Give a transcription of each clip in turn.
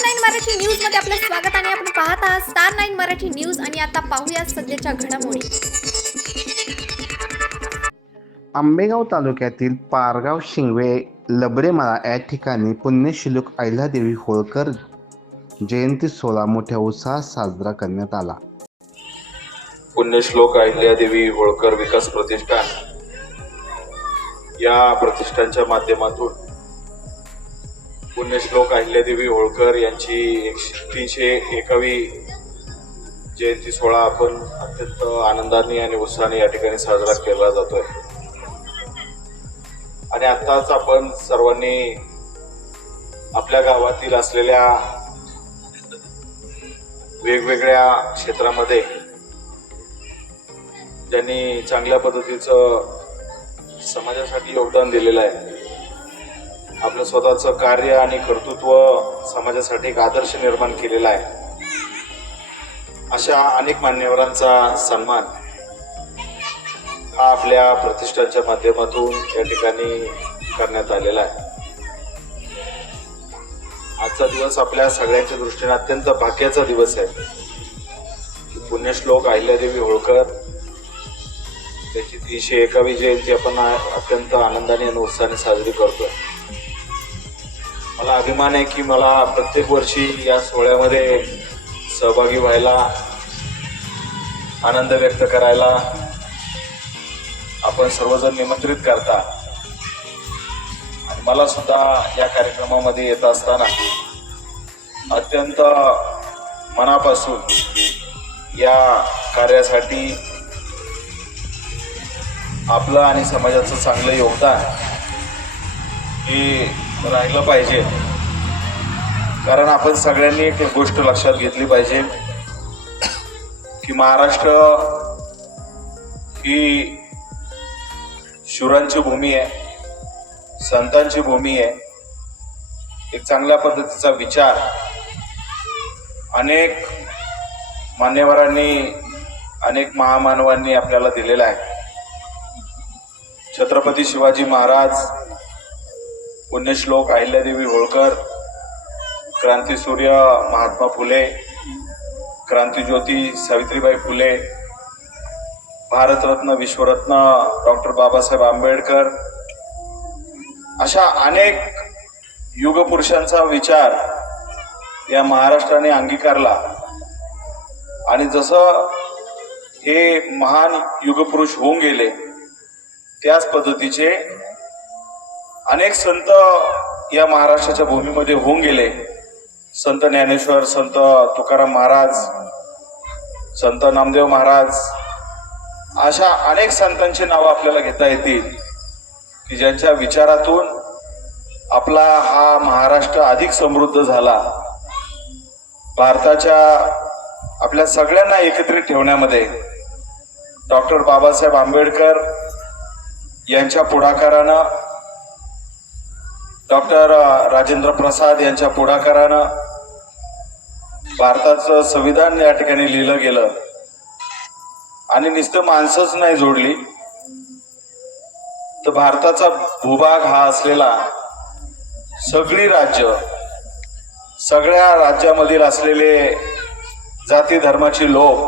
Star 9 Marathi news मध्ये आपलं स्वागत आणि आपण पाहत आहात स्टार 9 मराठी न्यूज आणि आता पाहूया सध्याच्या घडामोडी। आंबेगाव तालुक्यातील पारगाव शिंगवे लबरेमाळा या ठिकाणी पुण्यश्लोक अहिल्यादेवी होळकर जयंती सोहळा मोठ्या उत्साहात साजरा करण्यात आला। पुण्यश्लोक अहिल्यादेवी होळकर विकास प्रतिष्ठान या प्रतिष्ठानच्या माध्यमातून पुण्यश्लोक अहिल्यादेवी होळकर यांची 301वी जयंती सोहळा आपण अत्यंत आनंदाने आणि उत्साहाने या ठिकाणी साजरा केला जातोय। आणि आताच आपण सर्वांनी आपल्या गावातील असलेल्या वेगवेगळ्या क्षेत्रामध्ये ज्यांनी चांगल्या पद्धतीचं समाजासाठी योगदान दिलेलं आहे, आपलं स्वतःचं कार्य आणि कर्तृत्व समाजासाठी एक आदर्श निर्माण केलेला आहे, अशा अनेक मान्यवरांचा सन्मान हा आपल्या प्रतिष्ठानच्या माध्यमातून या ठिकाणी करण्यात आलेला आहे। आजचा दिवस आपल्या सगळ्यांच्या दृष्टीने अत्यंत भाग्याचा दिवस आहे। पुण्यश्लोक अहिल्यादेवी होळकर त्याची 301वी जयंती आपण अत्यंत आनंदाने आणि उत्साहाने साजरी करतोय। मला अभिमान आहे की मला प्रत्येक वर्षी या सोहळ्यामध्ये सहभागी व्हायला, आनंद व्यक्त करायला आपण सर्वजण निमंत्रित करता आणि मला सुद्धा या कार्यक्रमामध्ये येत असताना अत्यंत मनापासून या कार्यासाठी आपलं आणि समाजाचं चांगलं योगदान हे राहिलं पाहिजे। कारण आपण सगळ्यांनी एक गोष्ट लक्षात घेतली पाहिजे की महाराष्ट्र ही शूरांची भूमी आहे, संतांची भूमी आहे। एक चांगल्या पद्धतीचा विचार अनेक मान्यवरांनी, अनेक महामानवांनी आपल्याला दिलेला आहे। छत्रपती शिवाजी महाराज, पुण्यश्लोक अहिल्यादेवी होळकर, क्रांतीसूर्य महात्मा फुले, क्रांतिज्योती सावित्रीबाई फुले, भारतरत्न विश्वरत्न डॉक्टर बाबासाहेब आंबेडकर, अशा अनेक युगपुरुषांचा विचार या महाराष्ट्राने अंगीकारला। आणि जसं हे महान युगपुरुष होऊन गेले, त्याच पद्धतीचे अनेक संत या महाराष्ट्राच्या भूमीमध्ये होऊन गेले। संत ज्ञानेश्वर, संत तुकाराम महाराज, संत नामदेव महाराज, अशा अनेक संतांची नावं आपल्याला घेता येतील की ज्यांच्या विचारातून आपला हा महाराष्ट्र अधिक समृद्ध झाला। भारताच्या आपल्या सगळ्यांना एकत्रित ठेवण्यामध्ये डॉक्टर बाबासाहेब आंबेडकर यांच्या पुढाकारानं, डॉक्टर राजेंद्र प्रसाद यांच्या पुढाकारानं भारताचं संविधान या ठिकाणी लिहिलं गेलं। आणि नुसतं माणसंच नाही जोडली, तर भारताचा भूभाग हा असलेला सगळी राज्य, सगळ्या राज्यामधील असलेले जाती धर्माचे लोक,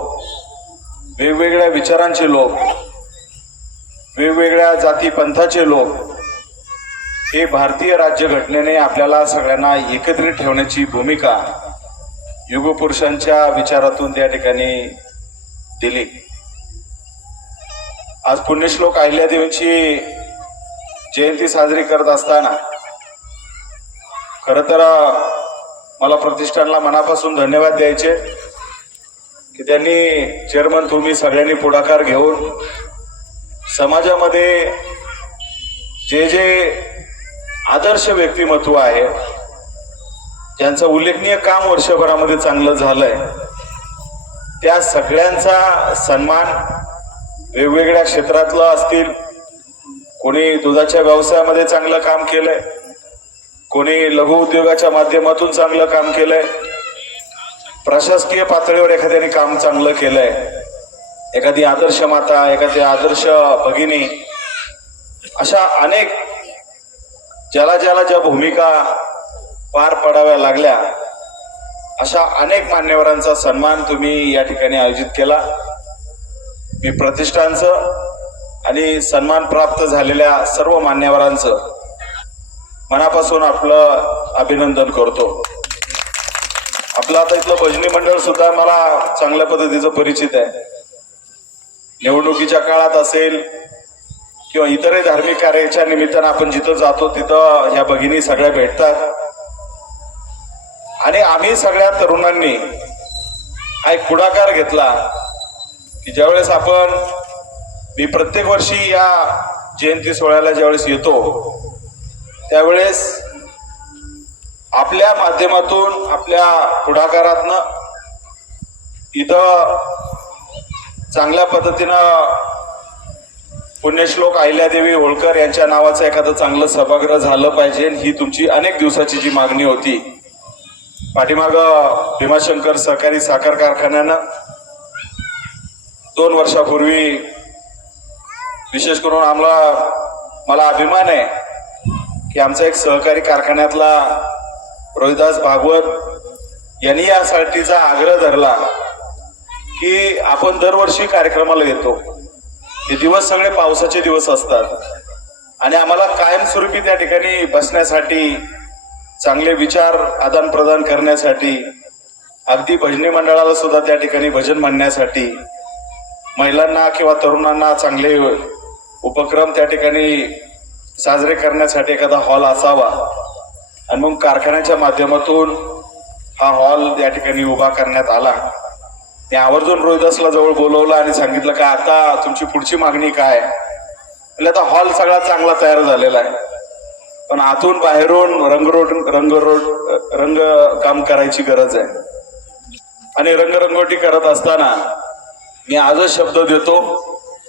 वेगवेगळ्या विचारांचे लोक, वेगवेगळ्या जाती पंथाचे लोक, हे भारतीय राज्यघटनेने आपल्याला सगळ्यांना एकत्रित ठेवण्याची भूमिका युगपुरुषांच्या विचारातून त्या ठिकाणी दिली। आज पुण्यश्लोक अहिल्यादेवींची जयंती साजरी करत असताना खरं तर मला प्रतिष्ठानला मनापासून धन्यवाद द्यायचे की त्यांनी, चेअरमन तुम्ही सगळ्यांनी पुढाकार घेऊन समाजामध्ये जे जे आदर्श व्यक्तिमत्व आहे, ज्यांचं उल्लेखनीय काम वर्षभरामध्ये चांगलं झालंय, त्या सगळ्यांचा सन्मान वेगवेगळ्या क्षेत्रातलं असतील, कोणी दुधाच्या व्यवसायामध्ये चांगलं काम केलंय, कोणी लघु उद्योगाच्या माध्यमातून चांगलं काम केलंय, प्रशासकीय पातळीवर एखाद्याने काम चांगलं केलंय, एखादी आदर्श माता, एखादी आदर्श भगिनी, अशा अनेक ज्याला ज्या भूमिका पार पडाव्या लागल्या अशा अनेक मान्यवरांचा सन्मान तुम्ही या ठिकाणी आयोजित केला. मी प्रतिष्ठानचं आणि सन्मान प्राप्त झालेल्या सर्व मान्यवरांचं मनापासून आपलं अभिनंदन करतो. आपलं आता इथलं भजनी मंडळ सुद्धा मला चांगल्या पद्धतीचं परिचित आहे. निवडणुकीच्या काळात असेल किंवा इतरही धार्मिक कार्याच्या निमित्तानं आपण जिथं जातो तिथं ह्या भगिनी सगळ्या भेटतात आणि आम्ही सगळ्या तरुणांनी हा एक पुढाकार घेतला की ज्यावेळेस मी प्रत्येक वर्षी या जयंती सोहळ्याला ज्यावेळेस येतो त्यावेळेस आपल्या माध्यमातून आपल्या पुढाकारातनं इथं चांगल्या पद्धतीनं पुण्यश्लोक अहिल्यादेवी होळकर यांच्या नावाचं एखादं चांगलं सभागृह झालं पाहिजे. ही तुमची अनेक दिवसाची जी मागणी होती. पाठीमाग भीमाशंकर सहकारी साखर कारखान्यानं 2 वर्षापूर्वी विशेष करून मला अभिमान आहे की आमचा एक सहकारी कारखान्यातला रोहिदास भागवत यांनी यासाठीचा आग्रह धरला की आपण दरवर्षी कार्यक्रमाला येतो. हे दिवस सगळे पावसाचे दिवस असतात आणि आम्हाला कायमस्वरूपी त्या ठिकाणी बसण्यासाठी, चांगले विचार आदान प्रदान करण्यासाठी, अगदी भजनी मंडळाला सुद्धा त्या ठिकाणी भजन म्हणण्यासाठी, महिलांना किंवा तरुणांना चांगले उपक्रम त्या ठिकाणी साजरे करण्यासाठी एखादा हॉल असावा आणि मग कारखान्याच्या माध्यमातून हा हॉल त्या ठिकाणी उभा करण्यात आला. मी आवर्जून रोहिदासला जवळ बोलवलं आणि सांगितलं का आता तुमची पुढची मागणी काय. म्हणजे आता हॉल सगळा चांगला तयार झालेला आहे पण आतून बाहेरून रंग काम करायची गरज आहे आणि रंगरंगोटी करत असताना मी आजच शब्द देतो.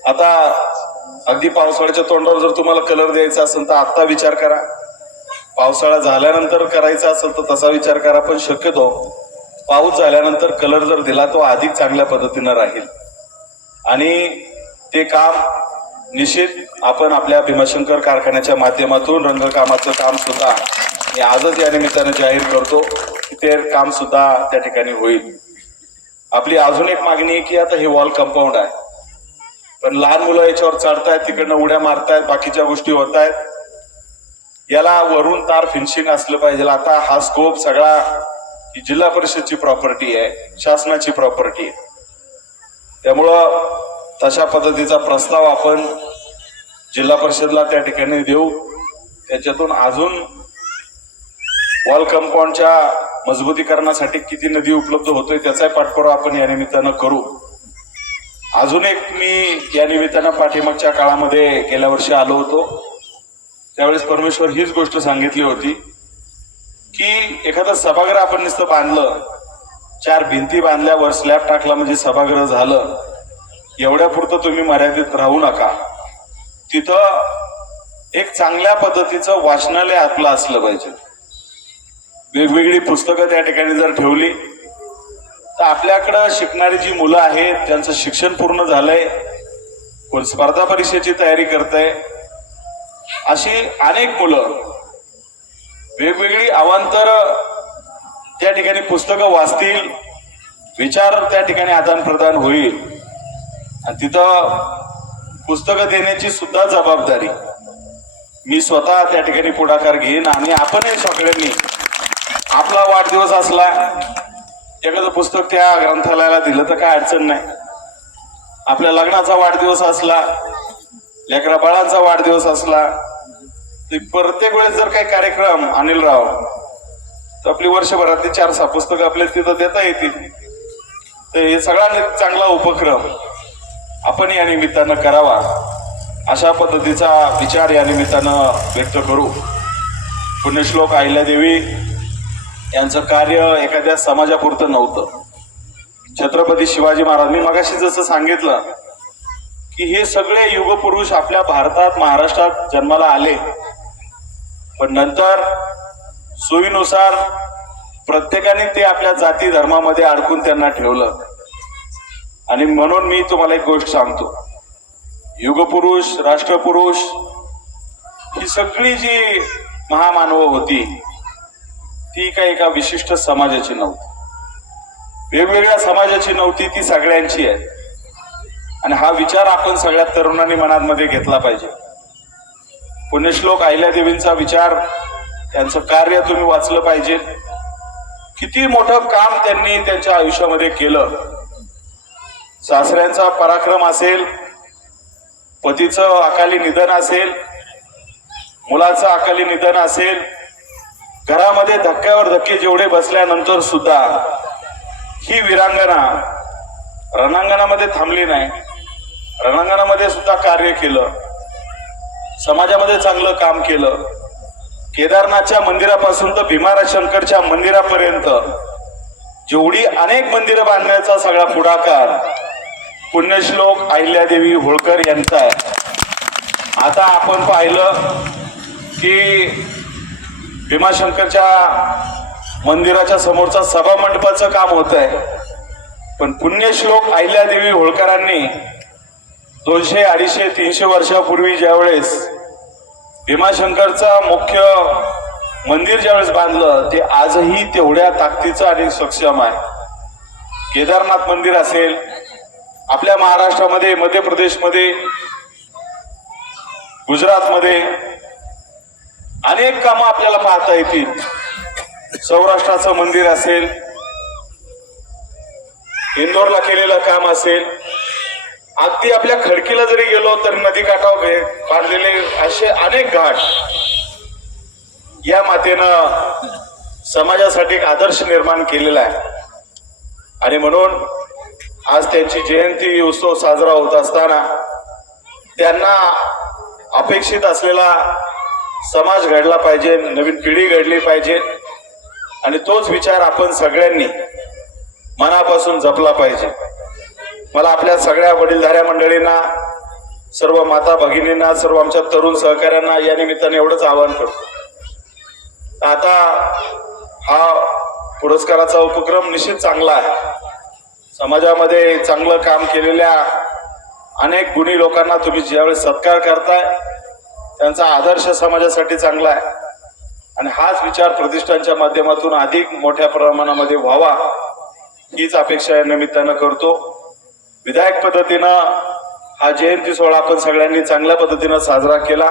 आता अगदी पावसाळ्याच्या तोंडावर जर तुम्हाला कलर द्यायचा असेल तर आत्ता विचार करा, पावसाळा झाल्यानंतर करायचा असेल तर तसा विचार करा, पण शक्यतो पाऊस झाल्यानंतर कलर जर दिला तो अधिक चांगल्या पद्धतीनं राहील आणि ते काम निश्चित आपण आपल्या भीमाशंकर कारखान्याच्या माध्यमातून रंगकामाचं काम सुद्धा मी आजच या निमित्तानं जाहीर करतो की ते काम सुद्धा त्या ठिकाणी होईल. आपली अजून एक मागणी आहे की आता हे वॉल कंपाऊंड आहे पण लहान मुलं याच्यावर चढतायत, तिकडनं उड्या मारतायत, बाकीच्या गोष्टी होत आहेत. याला वरून तार फिनिशिंग असलं पाहिजे. आता हा स्कोप सगळा ही जिल्हा परिषदची प्रॉपर्टी आहे, शासनाची प्रॉपर्टी आहे. त्यामुळं तशा पद्धतीचा प्रस्ताव आपण जिल्हा परिषदला त्या ठिकाणी देऊ. त्याच्यातून अजून वॉल कंपाऊंडच्या मजबूतीकरणासाठी किती निधी उपलब्ध होतोय त्याचाही पाठपुरावा आपण या निमित्तानं करू. अजून एक मी या निमित्तानं पाठीमागच्या काळामध्ये गेल्या वर्षी आलो होतो त्यावेळेस परमेश्वर हीच गोष्ट सांगितली होती की एखादं सभागृह आपण नुसतं बांधलं, 4 भिंती बांधल्यावर स्लॅब टाकला म्हणजे सभागृह झालं, एवढ्या पुरतं तुम्ही मर्यादित राहू नका. तिथं एक चांगल्या पद्धतीचं वाचनालय आपलं असलं पाहिजे. वेगवेगळी पुस्तकं त्या ठिकाणी जर ठेवली तर आपल्याकडं शिकणारी जी मुलं आहेत त्यांचं शिक्षण पूर्ण झालंय, कोण स्पर्धा परीक्षेची तयारी करतंय, अशी अनेक मुलं वेगवेगळी अवांतर त्या ठिकाणी पुस्तकं वाचतील, विचार त्या ठिकाणी आदान प्रदान होईल आणि तिथं पुस्तकं देण्याची सुद्धा जबाबदारी मी स्वतः त्या ठिकाणी पुढाकार घेईन. आणि आपणही सगळ्यांनी आपला वाढदिवस असला एखादं पुस्तक त्या ग्रंथालयाला दिलं तर काय अडचण नाही. आपल्या लग्नाचा वाढदिवस असला, लेकरा बाळांचा वाढदिवस असला, ते प्रत्येक वेळेस जर काही कार्यक्रम अनिलराव तर आपली वर्षभरातली 4-6 पुस्तकं आपल्या तिथं देता येतील. तर हे सगळा चांगला उपक्रम आपण या निमित्तानं करावा अशा पद्धतीचा विचार या निमित्तानं व्यक्त करू. पुण्यश्लोक अहिल्यादेवी यांचं कार्य एखाद्या समाजापुरतं नव्हतं. छत्रपती शिवाजी महाराज, मी मगाशी जसं सांगितलं की हे सगळे युगपुरुष आपल्या भारतात, महाराष्ट्रात जन्माला आले पण नंतर सोयीनुसार प्रत्येकाने ते आपल्या जाती धर्मामध्ये अडकून त्यांना ठेवलं. आणि म्हणून मी तुम्हाला एक गोष्ट सांगतो, युगपुरुष, राष्ट्रपुरुष ही सगळी जी महामानव होती ती काही एका विशिष्ट समाजाची नव्हती. वेगवेगळ्या समाजाची नव्हती, ती सगळ्यांची आहे. आणि हा विचार आपण सगळ्या तरुणांनी मनामध्ये घेतला पाहिजे. पुण्यश्लोक अहिल्यादेवींचा विचार, त्यांचं कार्य तुम्ही वाचलं पाहिजे. किती मोठं काम त्यांनी त्यांच्या आयुष्यामध्ये केलं. सासऱ्यांचा पराक्रम असेल, पतीचं अकाली निधन असेल, मुलाचं अकाली निधन असेल, घरामध्ये धक्क्यावर धक्के जेवढे बसल्यानंतर सुद्धा ही वीरांगना रणांगणामध्ये थांबली नाही. रणांगणामध्ये सुद्धा कार्य केलं, समाजामध्ये चांगलं काम केलं. केदारनाथच्या मंदिरापासून तर भीमाशंकरच्या मंदिरापर्यंत जेवढी अनेक मंदिरं बांधण्याचा सगळा पुढाकार पुण्यश्लोक अहिल्यादेवी होळकर यांचा आहे. आता आपण पाहिलं की भीमाशंकरच्या मंदिराच्या समोरचा सभा मंडपाचं काम होत आहे, पण पुण्यश्लोक अहिल्यादेवी होळकरांनी 200, 250, 300 वर्षापूर्वी ज्यावेळेस भीमाशंकरचं मुख्य मंदिर ज्यावेळेस बांधलं, ते आजही तेवढ्या ताकदीचं आणि सक्षम आहे. केदारनाथ मंदिर असेल, आपल्या महाराष्ट्रामध्ये, मध्य प्रदेशमध्ये, गुजरातमध्ये अनेक कामं आपल्याला पाहता येतील. सौराष्ट्राचं मंदिर असेल, इंदोरला केलेलं काम असेल, अगदी आपल्या खडकीला जरी गेलो तर नदीकाठावर बांधलेले असे अनेक घाट या मातेनं समाजासाठी एक आदर्श निर्माण केलेला आहे. आणि म्हणून आज त्यांची जयंती उत्सव साजरा होत असताना त्यांना अपेक्षित असलेला समाज घडला पाहिजे, नवीन पिढी घडली पाहिजे, आणि तोच विचार आपण सगळ्यांनी मनापासून जपला पाहिजे. मला आपल्या सगळ्या वडीलधाऱ्या मंडळींना, सर्व माता भगिनींना, सर्व आमच्या तरुण सहकाऱ्यांना या निमित्ताने एवढंच आवाहन करतो. आता हा पुरस्काराचा उपक्रम निश्चित चांगला आहे. समाजामध्ये चांगलं काम केलेल्या अनेक गुणी लोकांना तुम्ही ज्यावेळेस सत्कार करताय, त्यांचा आदर्श समाजासाठी चांगला आहे. आणि हाच विचार प्रतिष्ठानच्या माध्यमातून अधिक मोठ्या प्रमाणामध्ये व्हावा, हीच अपेक्षा या निमित्तानं करतो. विधायक पद्धतीनं हा जयंती सोहळा आपण सगळ्यांनी चांगल्या पद्धतीनं साजरा केला.